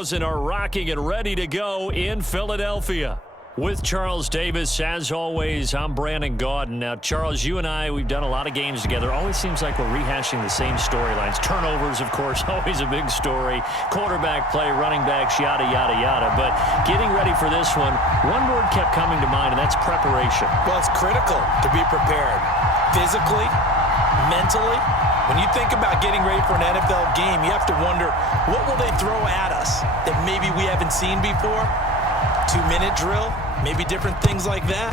10,000 are rocking and ready to go in Philadelphia. With Charles Davis, as always, I'm Brandon Gaudin. Now, Charles, you and I, we've done a lot of games together. Always seems like we're rehashing the same storylines. Turnovers, of course, always a big story. Quarterback play, running backs, yada, yada, yada. But getting ready for this one word kept coming to mind, and that's preparation. Well, it's critical to be prepared physically, mentally. When you think about getting ready for an NFL game, you have to wonder, what will they throw at us that maybe we haven't seen before? 2-minute drill, maybe different things like that.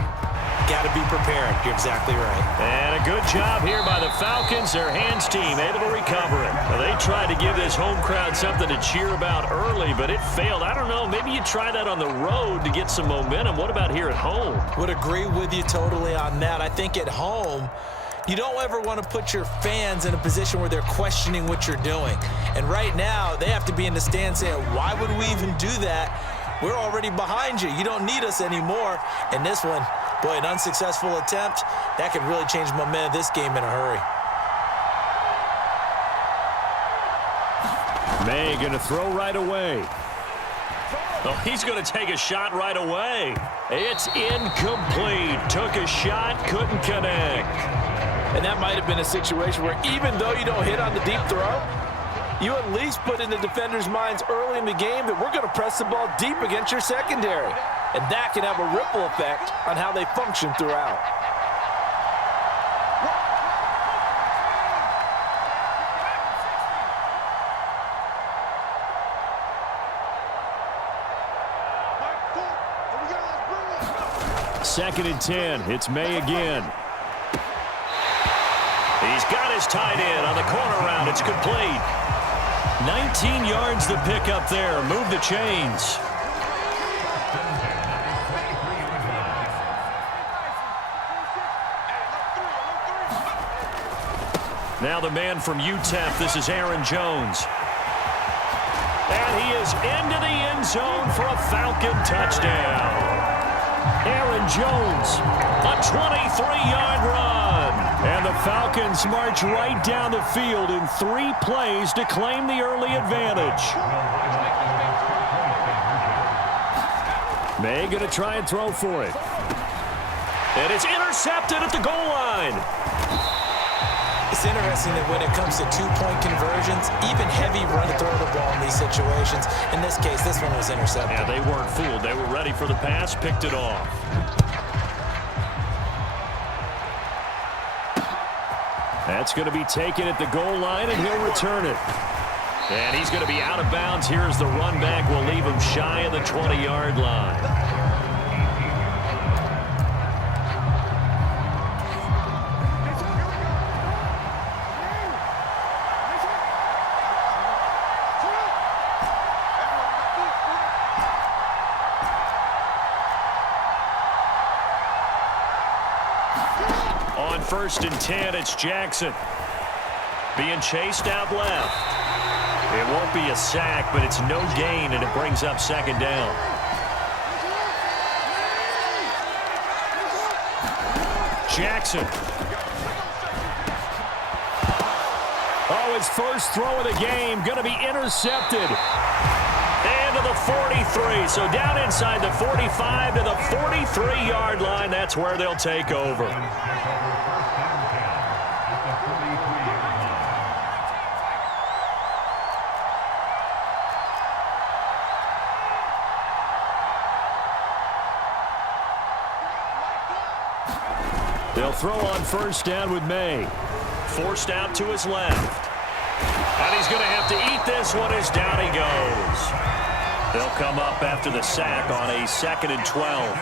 Got to be prepared. You're exactly right. And a good job here by the Falcons. Their hands team able to recover it. Well, they tried to give this home crowd something to cheer about early, but it failed. I don't know. Maybe you try that on the road to get some momentum. What about here at home? Would agree with you totally on that. I think at home, you don't ever want to put your fans in a position where they're questioning what you're doing. And right now, they have to be in the stand saying, why would we even do that? We're already behind you. You don't need us anymore. And this one, boy, an unsuccessful attempt, that could really change the momentum of this game in a hurry. May going to throw right away. Oh, he's going to take a shot right away. It's incomplete. Took a shot, couldn't connect. And that might have been a situation where even though you don't hit on the deep throw, you at least put in the defenders' minds early in the game that we're going to press the ball deep against your secondary. And that can have a ripple effect on how they function throughout. Second and 10. It's May again. He's got his tight end on the corner route. It's complete. 19 yards to pick up there. Move the chains. Now the man from UTEP. This is Aaron Jones. And he is into the end zone for a Falcon touchdown. Aaron Jones, a 23-yard run. And the Falcons march right down the field in 3 plays to claim the early advantage. May going to try and throw for it. And it's intercepted at the goal line. It's interesting that when it comes to 2-point conversions, even heavy run to throw the ball in these situations, in this case, this one was intercepted. Yeah, they weren't fooled. They were ready for the pass, picked it off. That's going to be taken at the goal line, and he'll return it. And he's going to be out of bounds. Here's the run back. We'll leave him shy of the 20-yard line. On 1st and 10, it's Jackson. Being chased out left. It won't be a sack, but it's no gain, and it brings up 2nd down. Jackson. Oh, his first throw of the game going to be intercepted. And to the 43. So down inside the 45 to the 43-yard line. That's where they'll take over. They'll throw on 1st down with May. Forced out to his left. And he's going to have to eat this one as down he goes. They'll come up after the sack on a 2nd and 12.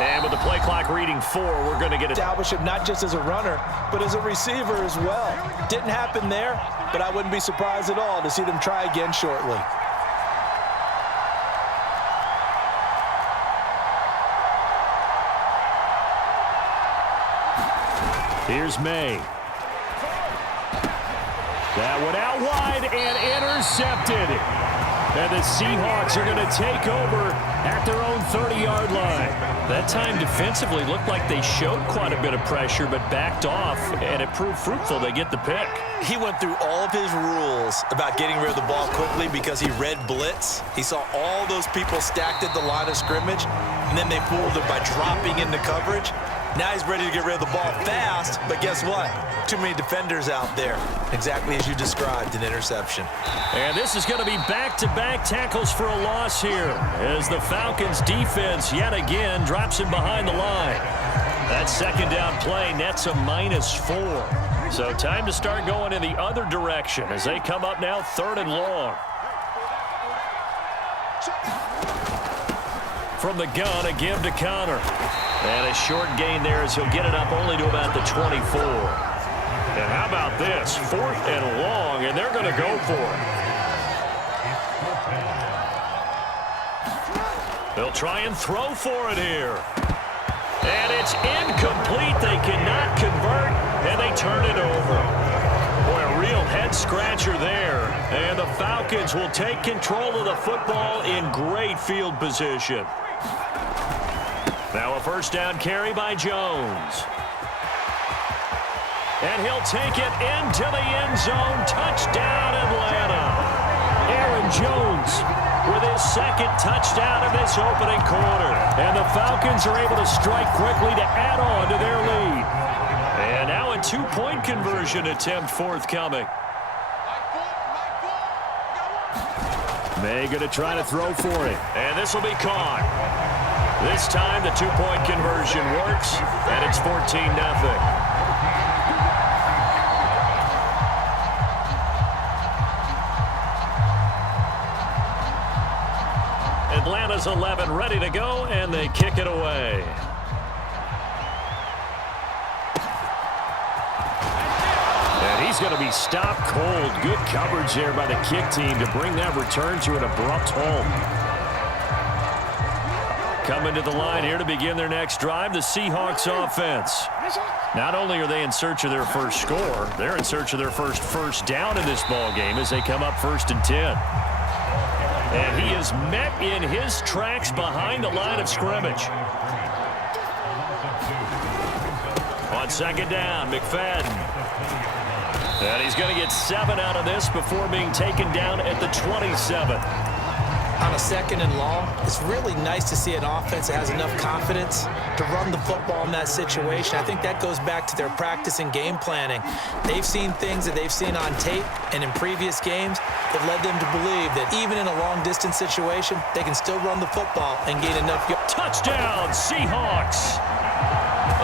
And with the play clock reading 4, we're going to get it. Establish him not just as a runner, but as a receiver as well. Didn't happen there, but I wouldn't be surprised at all to see them try again shortly. Here's May. That one out wide and intercepted. And the Seahawks are going to take over at their own 30-yard line. That time defensively looked like they showed quite a bit of pressure but backed off, and it proved fruitful. They get the pick. He went through all of his rules about getting rid of the ball quickly because he read blitz. He saw all those people stacked at the line of scrimmage, and then they fooled him by dropping into coverage. Now he's ready to get rid of the ball fast, but guess what? Too many defenders out there. Exactly as you described, an interception. And this is going to be back-to-back tackles for a loss here as the Falcons defense yet again drops him behind the line. That second down play nets a -4. So time to start going in the other direction as they come up now 3rd and long. From the gun, a give to Connor. And a short gain there as he'll get it up only to about the 24. And how about this? 4th and long, and they're going to go for it. They'll try and throw for it here. And it's incomplete. They cannot convert, and they turn it over. Boy, a real head-scratcher there. And the Falcons will take control of the football in great field position. Now a first down carry by Jones. And he'll take it into the end zone. Touchdown, Atlanta. Aaron Jones with his second touchdown in this opening quarter. And the Falcons are able to strike quickly to add on to their lead. And now a 2-point conversion attempt forthcoming. May going to try to throw for it. And this will be caught. This time the 2-point conversion works, and it's 14-0. Atlanta's 11 ready to go, and they kick it away. And he's going to be stopped cold. Good coverage there by the kick team to bring that return to an abrupt halt. Coming to the line here to begin their next drive, the Seahawks offense. Not only are they in search of their first score, they're in search of their first down in this ball game as they come up 1st and 10. And he is met in his tracks behind the line of scrimmage. On 2nd down, McFadden. And he's going to get 7 out of this before being taken down at the 27. On a 2nd and long, it's really nice to see an offense that has enough confidence to run the football in that situation. I think that goes back to their practice and game planning. They've seen things that they've seen on tape and in previous games that led them to believe that even in a long-distance situation, they can still run the football and gain enough yards. Touchdown, Seahawks!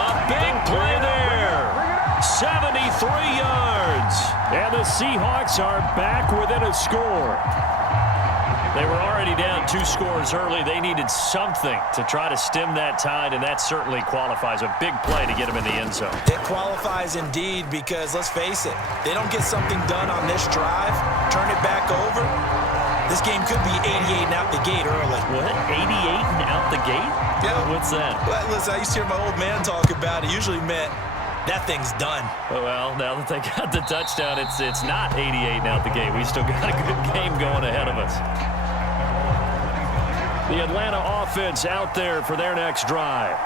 A big play there! 73 yards! And the Seahawks are back within a score. They were already down 2 scores early. They needed something to try to stem that tide, and that certainly qualifies. A big play to get them in the end zone. It qualifies indeed because, let's face it, they don't get something done on this drive, turn it back over, this game could be 88 and out the gate early. What? 88 and out the gate? Yeah. What's that? Well, listen, I used to hear my old man talk about it. Usually meant that thing's done. Well, now that they got the touchdown, it's not 88 and out the gate. We still got a good game going ahead of us. The Atlanta offense out there for their next drive.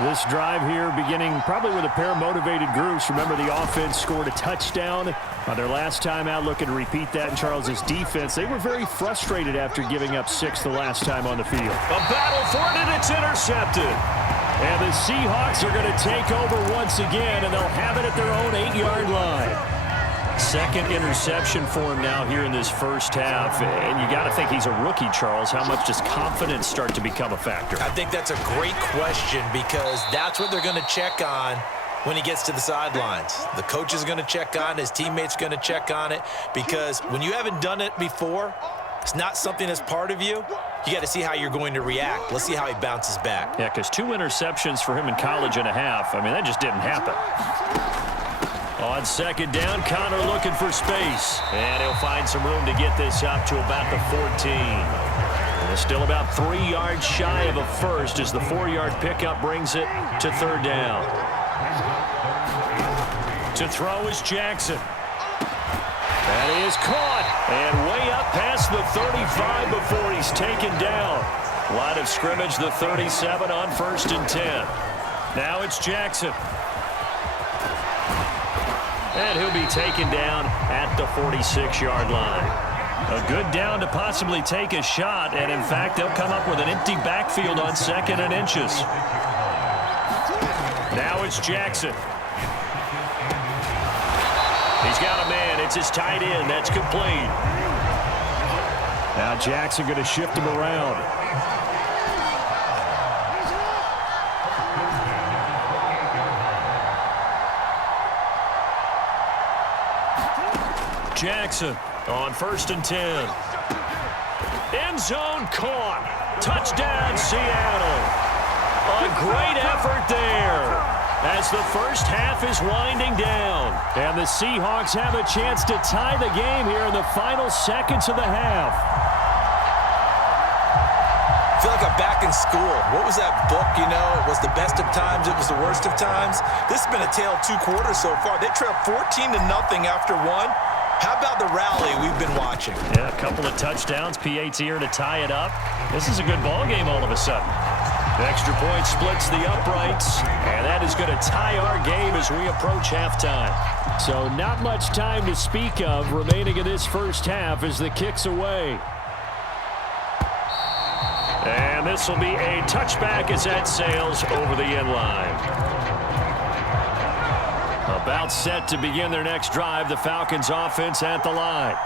This drive here beginning probably with a pair of motivated groups. Remember, the offense scored a touchdown on their last time out, looking to repeat that in Charles' defense. They were very frustrated after giving up 6 the last time on the field. A battle for it, and it's intercepted. And the Seahawks are going to take over once again, and they'll have it at their own 8-yard line. Second interception for him now here in this first half. And you got to think he's a rookie, Charles. How much does confidence start to become a factor? I think that's a great question because that's what they're going to check on when he gets to the sidelines. The coach is going to check on it. His teammates going to check on it because when you haven't done it before, it's not something that's part of you. You got to see how you're going to react. Let's see how he bounces back. Yeah, because 2 interceptions for him in college and a half. I mean, that just didn't happen. On 2nd down, Connor looking for space. And he'll find some room to get this up to about the 14. And it's still about 3 yards shy of a first as the 4-yard pickup brings it to 3rd down. To throw is Jackson. And he is caught. And way up past the 35 before he's taken down. Line of scrimmage, the 37 on 1st and 10. Now it's Jackson. And he'll be taken down at the 46-yard line. A good down to possibly take a shot, and in fact, they'll come up with an empty backfield on 2nd and inches. Now it's Jackson. He's got a man. It's his tight end. That's complete. Now Jackson going to shift him around. Jackson on 1st and 10. End zone caught. Touchdown, Seattle. A great effort there as the first half is winding down. And the Seahawks have a chance to tie the game here in the final seconds of the half. I feel like I'm back in school. What was that book, you know? It was the best of times. It was the worst of times. This has been a tale of 2 quarters so far. They trailed 14-0 after 1. How about the rally we've been watching? Yeah, a couple of touchdowns. PAT here to tie it up. This is a good ball game all of a sudden. The extra point splits the uprights, and that is going to tie our game as we approach halftime. So not much time to speak of remaining in this first half as the kick's away. And this will be a touchback as that sails over the end line. About set to begin their next drive, the Falcons offense at the line.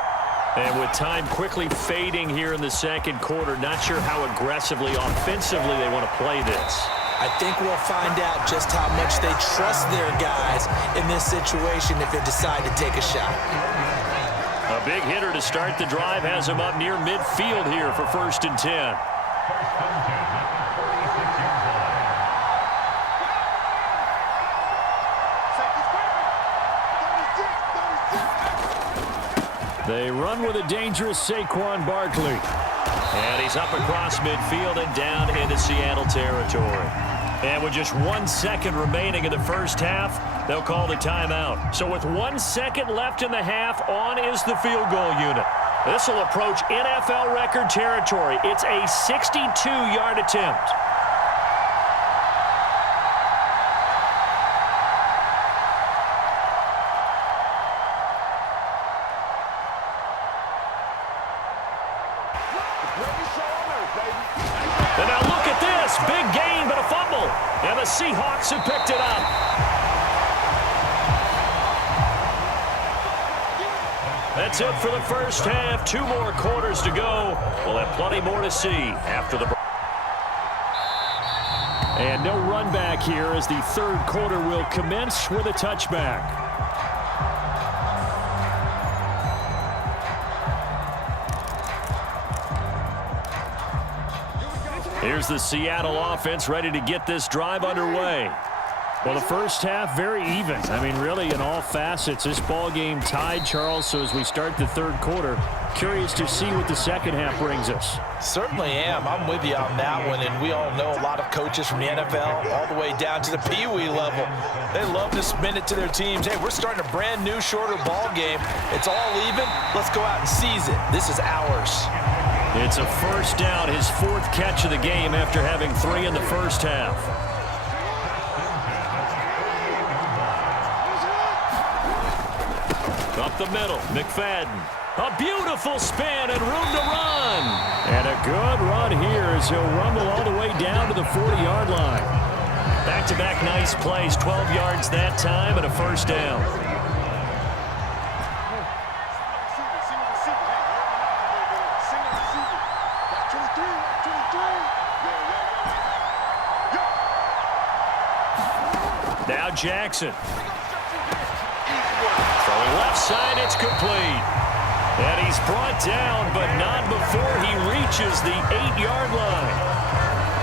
And with time quickly fading here in the second quarter, not sure how aggressively, offensively they want to play this. I think we'll find out just how much they trust their guys in this situation if they decide to take a shot. A big hitter to start the drive has him up near midfield here for 1st and 10. They run with a dangerous Saquon Barkley. And he's up across midfield and down into Seattle territory. And with just 1 second remaining in the first half, they'll call the timeout. So with 1 second left in the half, on is the field goal unit. This will approach NFL record territory. It's a 62-yard attempt. And now look at this. Big gain, but a fumble. And the Seahawks have picked it up. That's it for the first half. 2 more quarters to go. We'll have plenty more to see after the break. And no run back here as the third quarter will commence with a touchback. Here's the Seattle offense ready to get this drive underway. Well, the first half, very even. I mean, really, in all facets, this ball game tied, Charles. So as we start the third quarter, curious to see what the second half brings us. Certainly am. I'm with you on that one. And we all know a lot of coaches from the NFL all the way down to the Pee-wee level. They love to spin it to their teams. Hey, we're starting a brand new, shorter ball game. It's all even. Let's go out and seize it. This is ours. It's a first down, his 4th catch of the game after having 3 in the first half. Up the middle, McFadden. A beautiful spin and room to run. And a good run here as he'll rumble all the way down to the 40-yard line. Back-to-back nice plays, 12 yards that time and a first down. Now Jackson. Throwing left side, it's complete. And he's brought down, but not before he reaches the 8-yard line.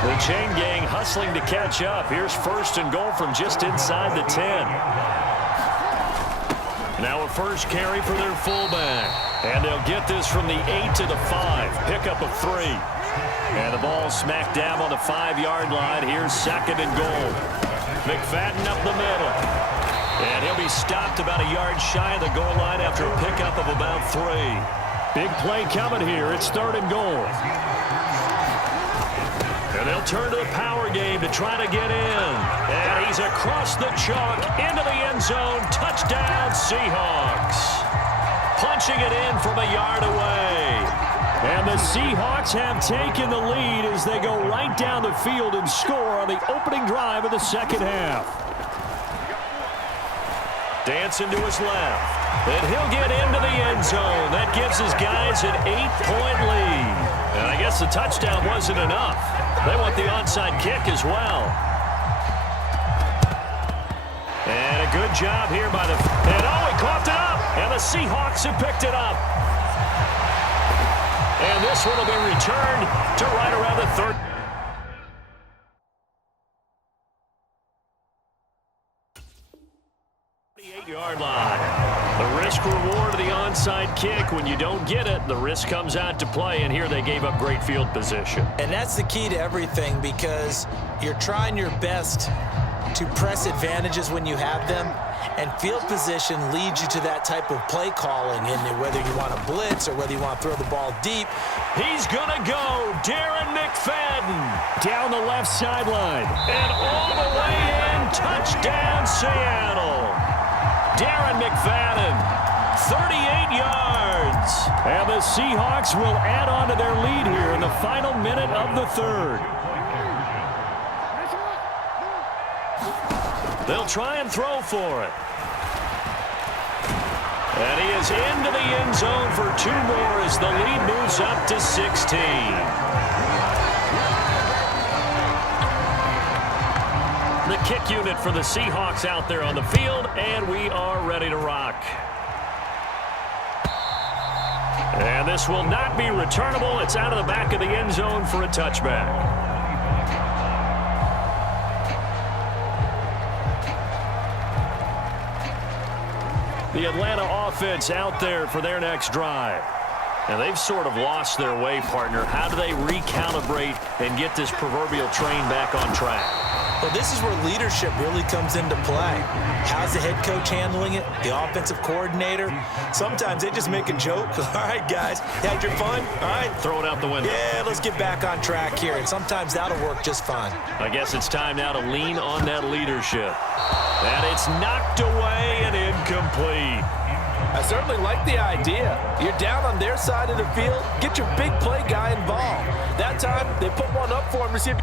The chain gang hustling to catch up. Here's 1st and goal from just inside the 10. Now a first carry for their fullback. And they'll get this from the 8 to the 5. Pickup of 3. And the ball smack dab on the 5-yard line. Here's 2nd and goal. McFadden up the middle. And he'll be be stopped about a yard shy of the goal line after a pickup of about 3. Big play coming here. It's 3rd and goal. And they'll turn to the power game to try to get in. And he's across the chalk into the end zone. Touchdown, Seahawks. Punching it in from a yard away. And the Seahawks have taken the lead as they go right down the field and score on the opening drive of the second half. Dancing to his left. And he'll get into the end zone. That gives his guys an 8-point lead. And I guess the touchdown wasn't enough. They want the onside kick as well. And a good job here by the... And oh, he coughed it up. And the Seahawks have picked it up. And this one will be returned to right around the 3rd. 38-yard line. The risk-reward of the onside kick. When you don't get it, the risk comes out to play, and here they gave up great field position. And that's the key to everything, because you're trying your best to press advantages when you have them, and field position leads you to that type of play calling, and whether you want to blitz or whether you want to throw the ball deep. He's going to go. Darren McFadden. Down the left sideline. And all the way in. Touchdown, Seattle. Darren McFadden, 38 yards. And the Seahawks will add on to their lead here in the final minute of the 3rd. They'll try and throw for it. And he is into the end zone for 2 more as the lead moves up to 16. The kick unit for the Seahawks out there on the field, and we are ready to rock. And this will not be returnable. It's out of the back of the end zone for a touchback. The Atlanta offense out there for their next drive. Now, they've sort of lost their way, partner. How do they recalibrate and get this proverbial train back on track? Well, this is where leadership really comes into play. How's the head coach handling it? The offensive coordinator? Sometimes they just make a joke. All right, guys, had your fun? All right. Throw it out the window. Yeah, let's get back on track here. And sometimes that'll work just fine. I guess it's time now to lean on that leadership. And it's knocked away and incomplete. I certainly like the idea. You're down on their side of the field. Get your big play guy involved. That time, they put one up for him. Receive.